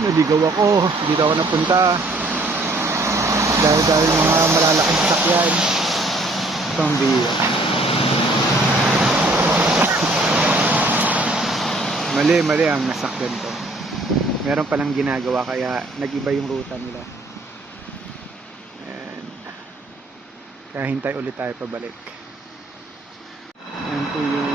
Naligaw ako, dito ako napunta. Dahil mga malalaking sasakyan. Pambira. Mali ang nasakyan ko. Meron palang ginagawa kaya nag-iba yung ruta nila. And kaya hintay ulit tayo pabalik. Yan po yung